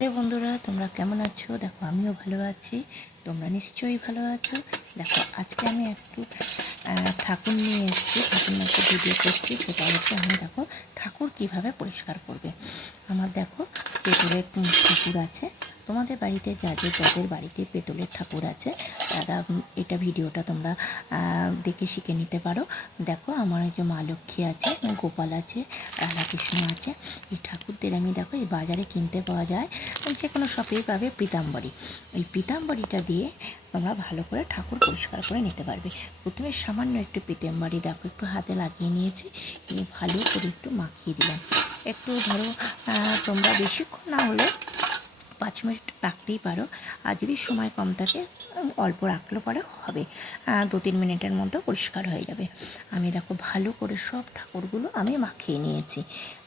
বন্ধুরা, তোমরা কেমন আছো? দেখো, আমিও ভালো আছি। তোমরা নিশ্চয়ই ভালো আছো। দেখো, আজকে আমি একটু ঠাকুর নিয়ে এসেছি। ঠাকুর নিয়ে একটা ভিডিও করছি। সেটা হচ্ছে আমি দেখো ঠাকুর কিভাবে পরিষ্কার করবে। আমার দেখো পেতলের ঠাকুর আছে। তোমাদের বাড়িতে যাদের বাড়িতে পেতলের ঠাকুর আছে তারা এটা ভিডিওটা তোমরা দেখে শিখে নিতে পারো। দেখো, আমার যে মা লক্ষ্মী আছে, গোপাল আছে, রাধাকৃষ্ণ আছে। এই ঠাকুরদের আমি দেখো এই বাজারে কিনতে পাওয়া যায়, যে কোনো শপেই পাবে পীতাম্বরী। এই পীতাম্বরীটা দিয়ে তোমরা ভালো করে ঠাকুর পরিষ্কার করে নিতে পারবে। প্রথমে সামান্য একটু পীতাম্বরী দেখো একটু হাতে লাগিয়ে নিয়েছি, নিয়ে ভালো করে একটু মাখিয়ে দিলাম। একটু ধরো তোমরা বেশিক্ষণ না হলে 5 মিনিট রাখতেই পারো, আর যদি সময় কম থাকে অল্প রাখলেও পরে হবে। 2-3 মিনিটের মধ্যে পরিষ্কার হয়ে যাবে। আমি দেখো ভালো করে সব ঠাকুরগুলো আমি মাখিয়ে নিয়েছি।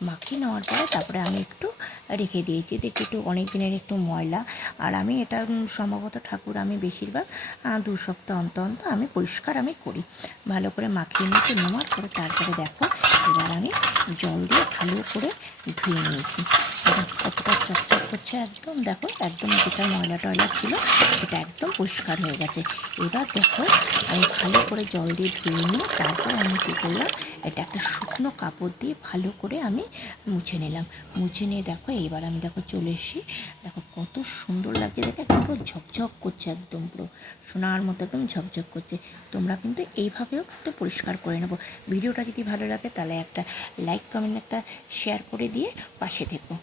মাখিয়ে নেওয়ার পরে তারপরে আমি একটু রেখে দিয়েছি। দেখি একটু অনেক দিনের একটু ময়লা, আর আমি এটা সম্ভবত ঠাকুর আমি বেশিরভাগ 2 সপ্তাহ অন্তর অন্তর আমি পরিষ্কার করি। ভালো করে মাখিয়ে নিয়েছি। নেওয়ার পরে তারপরে দেখো এবার আমি জল দিয়ে ভালো করে ধুয়ে নিয়েছি। কতটা চকচক করছে একদম। দেখো একদম যেটা ময়লা টয়লা ছিল সেটা একদম পরিষ্কার হয়ে গেছে। এবার দেখো আমি ভালো করে জল দিয়ে ধুয়ে নিয়ে তারপর আমি কী করলাম, এটা একটা শুকনো কাপড় দিয়ে ভালো করে আমি মুছে নিলাম। মুছে নিয়ে দেখো এবার আমি দেখো চলে এসেছি। দেখো কত সুন্দর লাগছে, দেখো একদম পুরো ঝকঝক করছে, একদম পুরো সোনার মতো একদম ঝকঝক করছে। তোমরা কিন্তু এইভাবেও কিন্তু পরিষ্কার করে নেবো। ভিডিওটা যদি ভালো লাগে তাহলে একটা লাইক, কমেন্ট, একটা শেয়ার করে দিয়ে পাশে থেকো।